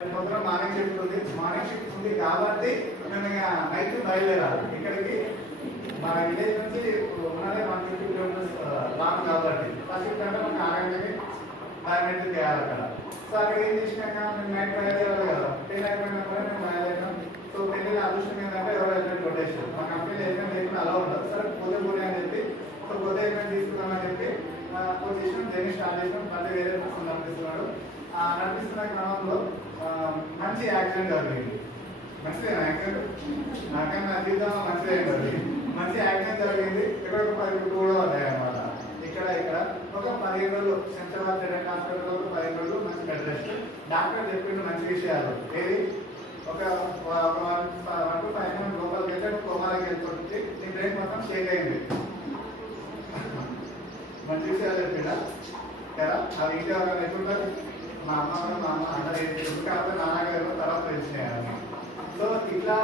Morning shift ఉంది కాబట్టి మేము నైట్ బయలుదేరాలి ఇక్కడికి. మన విలేజ్ నుంచి ఉన్నదే 150 కిలోమీటర్స్ లాంగ్ కాబట్టి ఫస్ట్ షిఫ్ట్ అంటే మనకు 6 గంటలకి బయోమెట్రిక్ చేయాలి అక్కడ. సో అక్కడ ఏం చేసినాక మేము నైట్ బయలుదేరాలి కదా, పెళ్ళి అయిపోయినా కూడా మేము బయలుదేరాం. సో పెళ్ళి అదృష్టం ఏంటంటే ఎవరు హెల్మెట్ కొట్టేసారు. మా కంపెనీలో హెల్మెట్ లేకుండా అలా ఉండదు. సరే పోతే పోనీ అని చెప్పి సో పోతే హెల్మెట్ తీసుకున్నామని చెప్పి పొజిషన్ జర్నీ స్టార్ట్ చేసాం. మళ్ళీ వేరే పర్సన్ నడిపిస్తున్నాడు. నడిపిస్తున్న క్రమంలో మంచి యాక్సిడెంట్ జరిగింది. మంచిదే యాక్సిడెంట్, నాకన్నా నా జీవితంలో మంచిదే జరిగింది. మంచి యాక్సిడెంట్ జరిగింది. ఇక్కడ ఒక 10 కోట్లు కూడా పడ్డాయి అన్నమాట. ఇక్కడ ఒక 15 రోజులు శంషాబాద్ జనరల్ హాస్పిటల్లో ఒక 15 రోజులు మంచి బెడ్ రెస్ట్. డాక్టర్ చెప్పిండు మంచి విషయాలు. ఏది ఒక 1 to 5 మంత్స్ లోపలికి వెళ్తే కోమాలకి వెళ్ళిపోతుంది, నీ బ్రెయిన్ మొత్తం షేక్ అయింది. మంచి విషయాలు చెప్పిండా కదా. అది ఇంటి ఎవరైనా ఎట్లుంటుంది, మా అమ్మ అందరూ ఏం చేస్తుంది కాబట్టి నాన్నగారు తర్వాత తెలిసినాయి. సో ఇట్లా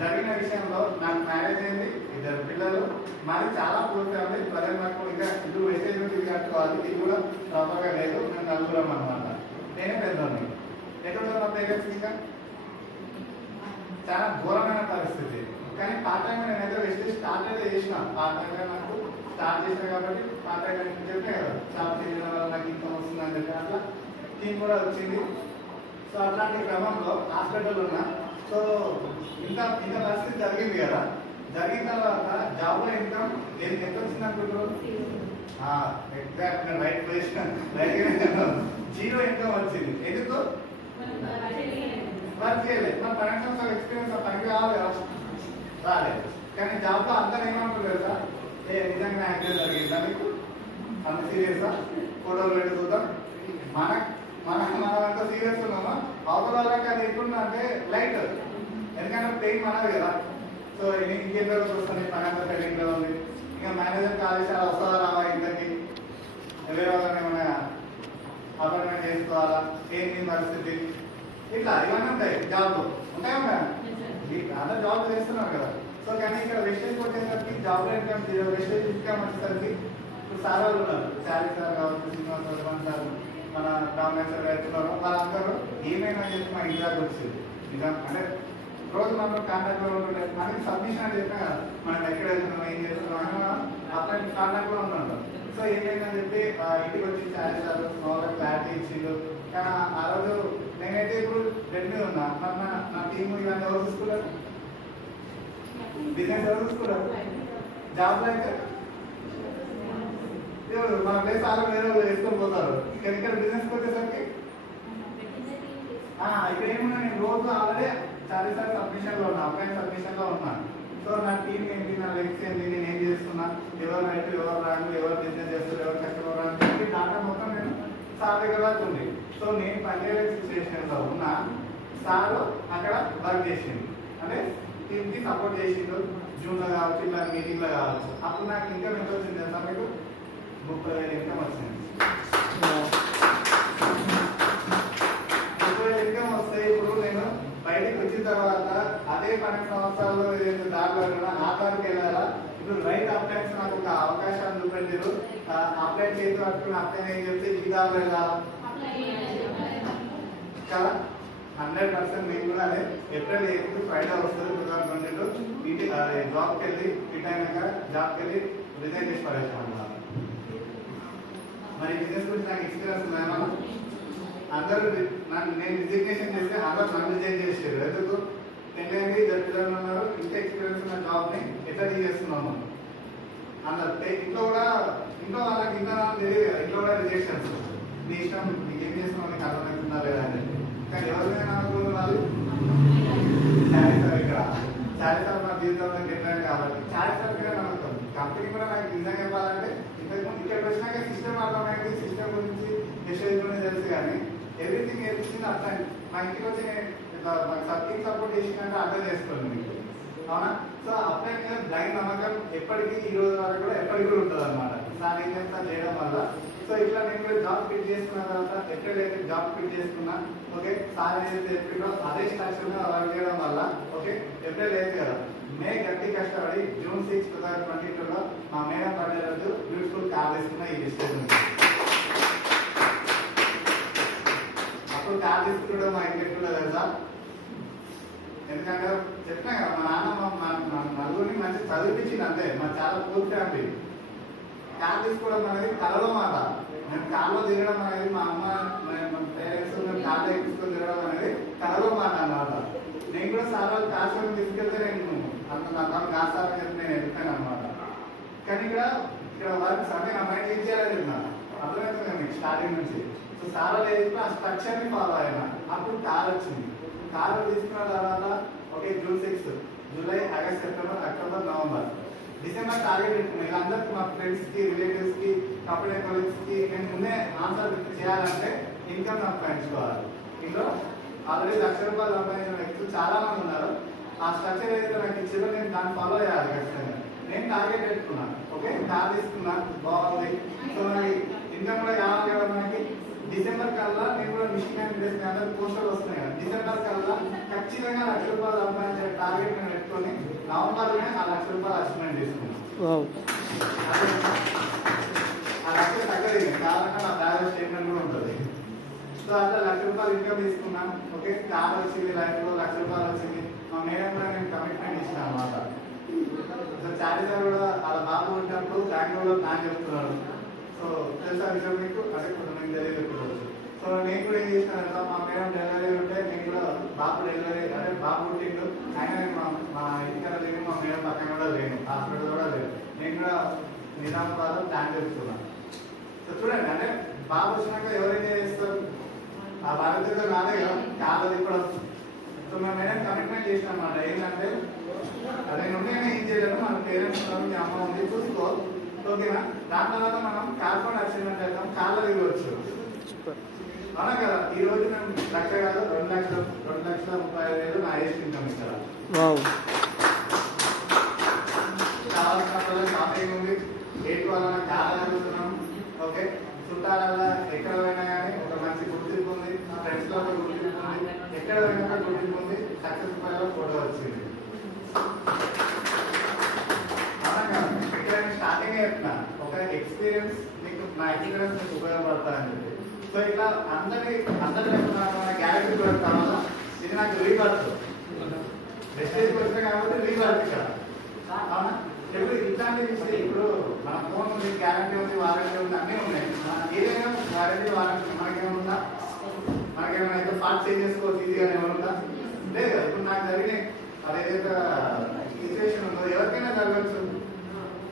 జరిగిన విషయంలో నాకు మ్యారేజ్ అయింది, 2 పిల్లలు. మాది చాలా పూర్ ఫ్యామిలీ. ప్రజలు నాకు ఇంకా ఇల్లు వేసేజ్ ఇల్లు కట్టుకోవాలి, ఇది కూడా ప్రాపర్గా లేదు. మేము నలుగురం అనమాట. నేనే పెద్దోని. ఎటువంటి మా పేరెంట్స్ ఇంకా చాలా ఘోరమైన పరిస్థితి. కానీ పార్ట్ టైం నేనైతే వెస్ట్ స్టార్ట్ అయితే చేసిన. పార్ట్ టైంగా నాకు స్టార్ట్ చేశాను కాబట్టి పార్ట్ టైం అని చెప్పే కదా, షాప్ చేయడం వల్ల నాకు ఇన్కమ్ వస్తుందని చెప్పి అట్లా టీం కూడా వచ్చింది. సో అట్లాంటి క్రమంలో హాస్పిటల్ ఉన్నా. సో ఇంత పరిస్థితి జరిగింది కదా. జరిగిన తర్వాత జాబ్లో ఇన్కమ్ ఎంత వచ్చింది అనుకుంటారు? Exact right position, zero income వచ్చింది. ఎందుకు? వర్క్ చేయలేదు. మన 12 సంవత్సరాల ఎక్స్పీరియన్స్ పనికి రావాలి కదా, రాలేదు. కానీ జాబ్లో అందరూ ఏమంటారు తెలుసా, నిజంగా యాక్సిడెంట్ జరిగిందా మీకు, అంత సీరియసా, ఫోటోలు పెట్టి చూద్దాం. మనమంతా సీరియస్ ఉన్నామా, అవతల వాళ్ళకి అది ఎట్లుందంటే లైట్, ఎందుకంటే పెయిన్ మనది కదా. సో ఇంకేం రోజు వస్తుంది, పని అంతా పెయింట్లో ఉంది. ఇంకా మేనేజర్ కాలేజ్ వస్తుందా రావా, ఇంతకి వేరే వాళ్ళని ఏమైనా అపాయింట్మెంట్ చేసుకోవాలా, ఏంటి పరిస్థితి, ఇట్లా ఇవన్నీ ఉంటాయి జాబ్లో. ఉంటాయా అందరూ జాబ్ చేస్తున్నారు కదా. సో కానీ ఇక్కడ వెస్టేజ్ వచ్చేసరికి జాబ్లో ఇన్కమ్ జీరో, వెస్టేజ్ ఇన్కమ్ వచ్చేసరికి ఇప్పుడు సార్ వాళ్ళు ఉన్నారు, శారీ సార్ కావచ్చు, శ్రీనివాస్ వర్మన్ సార్, మన డామినేట్ సార్ వెళ్తున్నారు. వాళ్ళందరూ ఏమైనా చెప్పి మా ఇండియాకి వచ్చింది. నిజం అంటే రోజు మనం కాంటాక్ట్లో ఉంటుండే, మనకి సబ్మిషన్ అని చెప్పినా కదా, మనం ఎక్కడ వెళ్తున్నాం, ఏం చేస్తున్నాం అని మనం అతనికి కాంటాక్ట్లో ఉంటున్నాం. సో ఏమైందని చెప్పి ఇంటికి వచ్చి శారీ సార్ వాళ్ళకి క్లారిటీ ఇచ్చిండు. కానీ ఆ రోజు నేనైతే ఇప్పుడు బెడ్ మీద ఉన్నా. నా టీం ఇవన్నీ ఎవరు చూసుకున్నారు, బిజినెస్ ఎవరు చూసుకున్నారు, జాబ్లో అయితే మన ప్లేస్ ఆలో వేరే వాళ్ళు వేసుకొని పోతారు. ఇక్కడ బిజినెస్కి వచ్చేసరికి ఇక్కడ ఏమన్నా నేను రోజు ఆల్రెడీ చాలాసార్లు సబ్మిషన్లో ఉన్నా, అప్లైన్ సబ్మిషన్లో ఉన్నాను. సో నా టీం ఏంటి, నా లెక్స్ ఏంటి, నేను ఏం చేస్తున్నా, ఎవరు రైట్, ఎవరు రాంగ్, ఎవరు బిజినెస్ చేస్తారు, ఎవరు కస్టమర్ అని చెప్పి డాటా మొత్తం నేను సార్ దగ్గర వరకు ఉంది. సో నేను పనిచేసే సిచ్యువేషన్లో ఉన్నా, సార్ అక్కడ వర్క్ చేసిండు, అంటే టీమ్కి సపోర్ట్ చేసిండు. జూన్లో కావచ్చు, ఇలా మీటింగ్లో కావచ్చు. అప్పుడు నాకు ఇన్కమ్ ఎంత వచ్చింది తెలుసా మీకు? 30,000 ఇన్కమ్ వచ్చింది. 30,000 ఇన్కమ్ వస్తే ఇప్పుడు నేను బయటకు వచ్చిన తర్వాత అదే 12 సంవత్సరాలు దాంట్లో ఆధార్కి వెళ్ళాలా. ఇప్పుడు రైట్ అప్లైన్స్ నాకు ఒక అవకాశాన్ని చూపెట్టారు. అప్లై చేసి పట్టుకుని అప్లై ఏం చెప్తే ఈ దాంట్లో వెళ్ళాలా కదా. 100% నేను కూడా అదే ఏప్రిల్ 8 ఫ్రైడే వస్తుంది 2022 ఇంటి జాబ్కి వెళ్ళి ఫిట్ అయినాక జాబ్కి వెళ్ళి రిజైన్ చేసి పడేసాను. మరి బిజినెస్ గురించి నాకు ఎక్స్పీరియన్స్ ఉందా? అందరూ నేను రిజిగ్నేషన్ చేస్తే అందరూ నన్ను రిజైన్ చేసారు. ఎందుకు? పెళ్ళైంది, 2 పిల్లలు ఉన్నారు, ఇంత ఎక్స్పీరియన్స్ ఉన్న జాబ్ని ఎట్లా చేస్తున్నాము అందరు. ఇంట్లో వాళ్ళకి ఇంత తెలియదు కదా, ఇంట్లో కూడా రిజెక్షన్స్. నీ ఇష్టం, నీకు ఏం చేస్తున్నావు, నీకు అర్థమవుతుందా లేదా అని. కానీ ఎవరికైనా అనుకున్నారు శారీ సార్. ఇక్కడ శారీ సార్ నా జీవితంలో చెప్పాను కాబట్టి శారీ సార్ కూడా నమ్ముతాం. కంపెనీ కూడా నాకు నిజంగా చెప్పాలంటే ఇంతకుముందు ఇక్కడ వచ్చినాక సిస్టమ్ అర్థమైంది, సిస్టమ్ గురించి మెసేజ్ గురించి తెలుసు. కానీ ఎవ్రీథింగ్ నేర్పించింది అర్థం. మా ఇంటికి వచ్చి సబ్జెక్ట్ సపోర్ట్ చేసినాక అర్థం చేసుకోండి మీకు, అవునా? సో అప్లై మీద బ్లైండ్ నమ్మకం ఎప్పటికీ ఈ రోజు వరకు కూడా ఎప్పటికీ కూడా ఉంటుంది అనమాట. దాని ఏం చేస్తా చేయడం వల్ల. సో ఇట్లా నేను కూడా జాబ్ ఫిట్ చేసుకున్న తర్వాత ఎక్కడైతే జాబ్ ఫిట్ చేసుకున్నా, ఓకే, సార్ ఏదైతే చెప్పిందో అదే స్ట్రక్చర్ మీద వర్క్ చేయడం వల్ల, ఓకే, ఏప్రిల్ 8 కదా, మే గట్టి కష్టపడి June 6, 2022లో మా మేడం బర్త్డే రోజు బ్యూటిఫుల్ కార్ తీసుకున్న ఈ డిస్టేజ్ ఉంది. అప్పుడు కార్ తీసుకుంటే మా ఇంటి చూపించింది అంతే. మా చాలా పూర్ ఫ్యామిలీ. కార్ తీసుకోవడం అనేది కలలో మాట. మేము కార్లో తిరగడం అనేది మా అమ్మ మా పేరెంట్స్ మేము కార్లో ఎక్కించుకొని తిరగడం అనేది కలలో మాట అన్నమాట. నేను కూడా సార్ వాళ్ళు కార్ షోరూమ్ తీసుకెళ్తే నేను అంత నా కార్ సార్ అని చెప్పి నేను వెళ్తాను అనమాట. కానీ ఇక్కడ వర్క్స్ అంటే నా మైండ్ ఏం చేయాలని అర్థమవుతుంది మీకు స్టార్టింగ్ నుంచి. సో సార్ వాళ్ళు ఏదైతే ఆ స్ట్రక్చర్ని ఫాలో అయినా అప్పుడు కార్ వచ్చింది. కార్ తీసుకున్న తర్వాత okay June 6, July, August, September, October, November, December target పెట్టుకున్నాను. వీళ్ళందరికీ మా ఫ్రెండ్స్కి, రిలేటివ్స్కి, కంపెనీ కొలీగ్స్కి నేను ముందే ఆన్సర్ చేయాలంటే ఇన్కమ్ నాకు పెంచుకోవాలి. ఇంట్లో ఆల్రెడీ ₹1,00,000 సంపాదించిన వ్యక్తులు చాలా మంది ఉన్నారు. ఆ స్ట్రక్చర్ ఏదైతే నాకు ఇచ్చిందో నేను దాన్ని ఫాలో చేయాలి ఖచ్చితంగా. నేను టార్గెట్ పెట్టుకున్నాను. ఓకే కార్ తీసుకున్నాను, బాగుంది. సో మనకి ఇన్కమ్ కూడా కావాలి కదా మనకి. డిసెంబర్ కల్లా నేను కూడా మిషన్ డ్రెస్ అందరికి పోస్టర్లు వస్తున్నాయి కదా. డిసెంబర్ కల్లా ఖచ్చితంగా ₹1,00,000 సంపాదించే టార్గెట్ నేను పెట్టుకొని నవంబర్లోనే ఆ ₹1,00,000 అచీవ్మెంట్ తీసుకున్నాను. ఆ లక్ష తగ్గదు కావాలంటే నా బ్యాలెన్స్ స్టేట్మెంట్ కూడా ఉంటుంది. సో అట్లా ₹1,00,000 ఇన్కమ్ తీసుకున్నాం. ఓకే కార్ వచ్చింది, లైఫ్లో ₹1,00,000 వచ్చింది. మా మేడం కూడా నేను కమిట్మెంట్ ఇచ్చాను అనమాట. సో చారీ సార్ కూడా వాళ్ళ బాబు ఉన్నప్పుడు బెంగళూరులో ప్లాన్ చెప్తున్నాడు. సో తెలుసా విషయం మీకు? అదే కొంచెం మీకు తెలియకపోవచ్చు. సో నేను కూడా ఏం చేసినాను, మా మేడం డెలివరీ ఉంటే నేను కూడా బాబు డెలివరీ అంటే బాబు పుట్టిండు అయినా నేను మా ఇంటికాడ లేను, మా మేడం పక్కన కూడా లేను, హాస్పిటల్ కూడా లేదు. నేను కూడా నిజామాబాద్లో ప్లాన్ చెప్తున్నాను. సో చూడండి అంటే బాబు వచ్చినాక ఎవరైనా చేస్తారు ఆ బాధ్యత నాదే కదా కాదు ఇప్పుడు. సో మేము మేడం కమిట్మెంట్ చేసినాం అన్నమాట. ఏంటంటే అదే నుండి ఏం చేయలేదు, మన పేరెంట్స్ మీ అమ్మ ఉంది చూసుకో ఓకేనా. దాని తర్వాత మనం కార్ కూడా అచీవ్మెంట్ చేద్దాం, కార్లో తిరగవచ్చు అవునా కదా. ఈ రోజు మేము లక్ష కాదు 2,30,000 నా ఏజ్ ఇన్కమ్ ఇస్తారా. కావాల్సిన షాపింగ్ ఉంది, ఎయిట్ వల్ల కార్ చదువుతున్నాం. ఓకే చుట్టాల ఎక్కడ పోయినా కానీ ఒక మంచి గుర్తింపు ఉంది, ఫ్రెండ్స్ లో ఒక గుర్తింపు ఉంది, ఎక్కడ పోయినా గుర్తింపు ఉంది. సక్సెస్ ఫోటో వచ్చింది స్టార్టింగ్ చెప్తున్నా. ఒక ఎక్స్పీరియన్స్ మీకు నా ఎక్స్పీరియన్స్ మీకు ఉపయోగపడతానని చెప్పి. సో ఇట్లా అందరి గ్యారెంటీ కూడా కావాలా. ఇది నాకు రీబర్త్ మెసేజ్ వచ్చినా కాబట్టి రీబర్త్ ఇక్కడ అవునా. ఇప్పుడు ఇట్లాంటి విషయం ఇప్పుడు మన ఫోన్ ఉంది, గ్యారెంటీ ఉంది, వారంటీ ఉంది, అన్నీ ఉన్నాయి. ఏదైనా గ్యారెంటీ వారంటీ మనకేముందా? మనకేమైనా అయితే పార్ట్ చేంజ్ చేసుకోవచ్చు ఈజీగానే ఏమన్నా లేదు కదా. ఇప్పుడు నాకు జరిగినాయి అదేదైతే సిచ్యువేషన్ ఉందో ఎవరికైనా జరగచ్చు.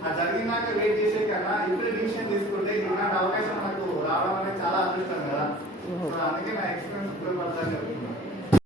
ఆ జరిగినాక వెయిట్ చేసే కన్నా ఇప్పుడు డిసిషన్ తీసుకుంటే ఇలాంటి అవకాశం మనకు రావడం అనేది చాలా అదృష్టం కదా. అందుకే నా ఎక్స్పీరియన్స్ ఉపయోగపడతాను.